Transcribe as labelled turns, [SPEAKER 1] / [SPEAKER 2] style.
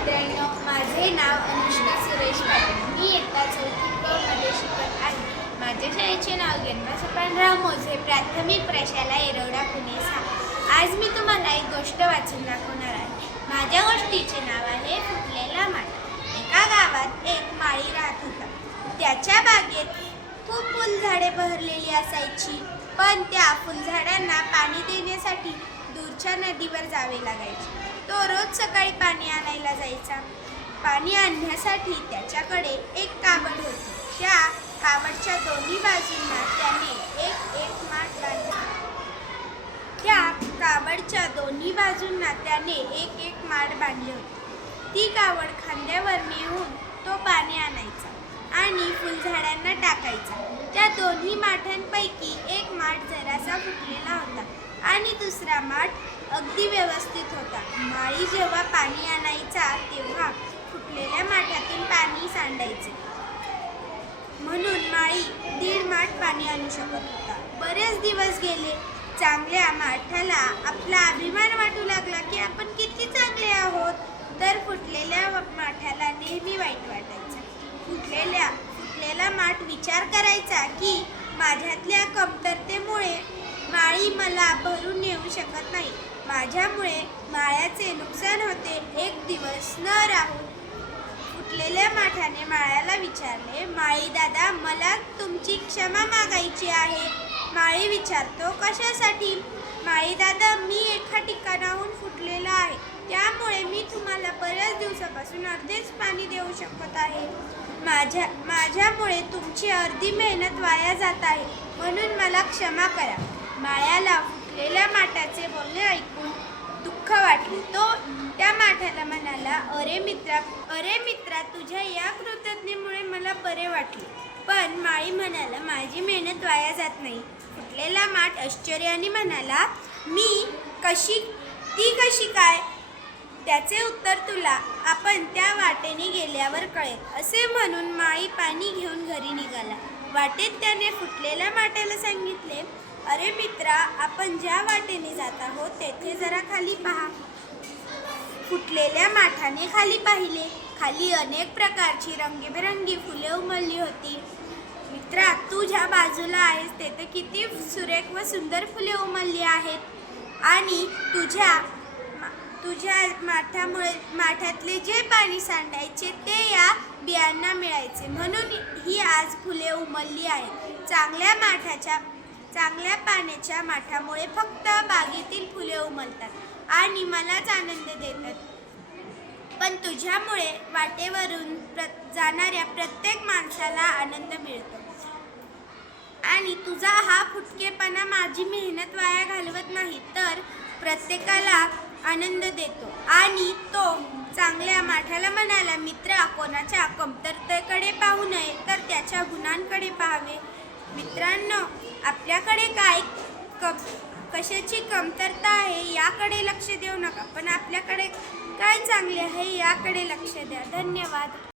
[SPEAKER 1] मित्रांनो माझे नाव अनुष्का सुरेश पाटील. मी इयत्ता चौथी मध्ये शिकत आहे. माझ्या शाळेचे नाव गेनपास सपानराव मोझे. प्राथमिक प्रशाला एरवडा पुणे सहा. आज मी तुम्हाला एक गोष्ट वाचून दाखवणार आहे. माझ्या गोष्टीचे नाव आहे फुटलेला माठ. एका गावात एक माळी राहत होता. त्याच्या बागेत खूप फुलझाडे बहरलेली असायची. पण त्या फुलझाडांना पाणी देण्यासाठी दूरच्या नदीवर जावे लागायचे. तो रोज सकाळी पाणी आणायला जायचा. पाणी आणण्यासाठी त्याच्याकडे एक काबड होती. त्या काबडच्या दोन्ही बाजूंना त्याने एक एक माठ बांधला. त्या कावडच्या दोन्ही बाजूंना त्याने एक एक माठ बांधले होते. ती कावड खांद्यावर नेऊन तो पाणी आणायचा आणि फुलझाडांना टाकायचा. त्या दोन्ही माठांपैकी एक माठ जरासा फुटलेला होता आणि दुसरा माठ अगदी व्यवस्थित होता. माळी जेव्हा पाणी आणायचा तेव्हा फुटलेल्या माठातून पाणी सांडायचे. म्हणून माळी दीड माठ पाणी आणू शकत होता. बरेच दिवस गेले. चांगल्या माठाला आपला अभिमान वाटू लागला की आपण किती चांगले आहोत. तर फुटलेल्या माठाला नेहमी वाईट वाटायचं. फुटलेल्या फुटलेला माठ विचार करायचा की माझ्यातल्या कमतरतेमुळे माळी मला भरून नेऊ शकत नाही. माझ्यामुळे माळ्याचे नुकसान होते. एक दिवस न राहून फुटलेल्या माठाने माळ्याला विचारले माळी दादा मला तुमची क्षमा मागायची आहे. माळी विचारतो कशासाठी? माळी दादा मी एका ठिकाणाहून फुटलेला आहे. त्यामुळे मी तुम्हाला बऱ्याच दिवसापासून अर्धेच पाणी देऊ शकत आहे. माझ्या माझ्यामुळे तुमची अर्धी मेहनत वाया जात आहे. म्हणून मला क्षमा करा. माळ्याला फुटलेल्या माठाचे बोलणे ऐकून दुःख वाटले. तो त्या माठाला म्हणाला अरे मित्रा अरे मित्रा तुझ्या या कृतज्ञतेमुळे मला बरे वाटले. पण माळी म्हणाला माझी मेहनत वाया जात नाही. फुटलेला माठ आश्चर्याने म्हणाला मी कशी ती कशी काय? त्याचे उत्तर तुला आपण त्या वाटेने गेल्यावर कळेल. असे म्हणून माळी पाणी घेऊन घरी निघाला. वाटेत त्याने फुटलेल्या माठाला सांगितले अरे मित्रा आपण ज्या वाटेने जात आहोत तेथे जरा खाली पहा. फुटलेल्या माठाने खाली पाहिले. खाली अनेक प्रकारची रंगीबेरंगी फुले उमलली होती. मित्रा तू ज्या बाजूला आहेस तेथे किती सुरेख व सुंदर फुले उमलली आहेत. आणि तुझ्या तुझ्या माठामुळे माठातले जे पाणी सांडायचे ते या बियांना मिळायचे. म्हणून ही आज फुले उमलली आहेत. चांगल्या माठाच्या चांगल्या पाण्याच्या माठामुळे फक्त बागेतील फुले उमलतात आणि मलाच आनंद देतात. पण तुझ्यामुळे वाटेवरून प्र जाणाऱ्या प्रत्येक माणसाला आनंद मिळतो. आणि तुझा हा फुटकेपणा माझी मेहनत वाया घालवत नाही तर प्रत्येकाला आनंद देतो. आणि तो चांगल्या माठाला म्हणाला मित्र कोणाच्या कमतरतेकडे पाहू नये तर त्याच्या गुणांकडे पाहावे. मित्रांनो आपल्याकडे काय कम कशाची कमतरता आहे याकडे लक्ष देऊ नका पण आपल्याकडे काय चांगले आहे याकडे लक्ष द्या. धन्यवाद.